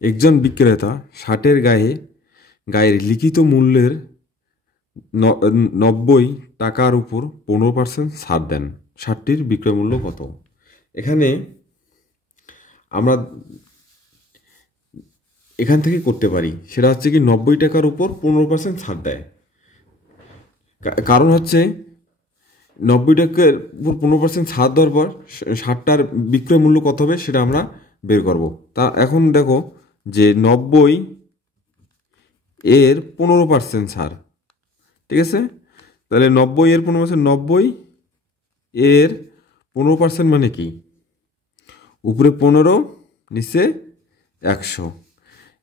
একজন বিক্রেতা শার্টের গায়ের লিখিত মূল্যের 90 টাকার উপর 15% ছাড় দেন। শার্টটির বিক্রয় মূল্য কত? এখানে আমরা এখান থেকে করতে পারি, সেটা হচ্ছে কি 90 টাকার উপর 15% ছাড় দেয়। কারণ হচ্ছে 90 টাকার উপর 15% ছাড় দেওয়ার পর শার্টটার বিক্রয় মূল্য কত হবে সেটা আমরা বের করব। তা এখন দেখো যে 90 এর 15% ছাড়, ঠিক আছে? তাহলে 90 এর 15%, 90 এর 15% মানে কি? উপরে 15, নিচে 100।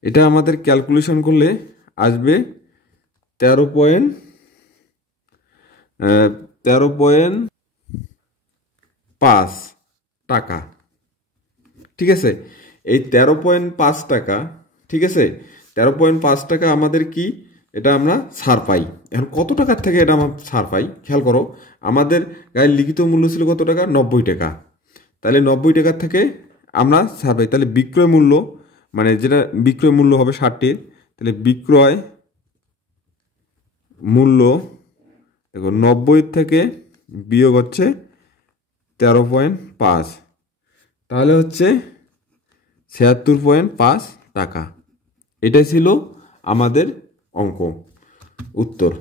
এটা আমাদের ক্যালকুলেশন করলে আসবে 13.5 টাকা, ঠিক আছে? এই 13.5 টাকা, ঠিক আছে, 13.5 টাকা আমাদের কি, এটা আমরা ছাড় পাই। এখন কত টাকার থেকে এটা আমরা ছাড় পাই খেয়াল করো। আমাদের গায়ের লিখিত মূল্য ছিল কত টাকা? 90 টাকা। তাহলে 90 টাকার থেকে আমরা ছাড় পাই। তাহলে বিক্রয় মূল্য, মানে যেটা বিক্রয় মূল্য হবে শার্টটির, তাহলে বিক্রয় মূল্য দেখো 90 থেকে বিয়োগ হচ্ছে 13.5, তাহলে হচ্ছে 76.5 টাকা। এটাই ছিল আমাদের অঙ্ক উত্তর।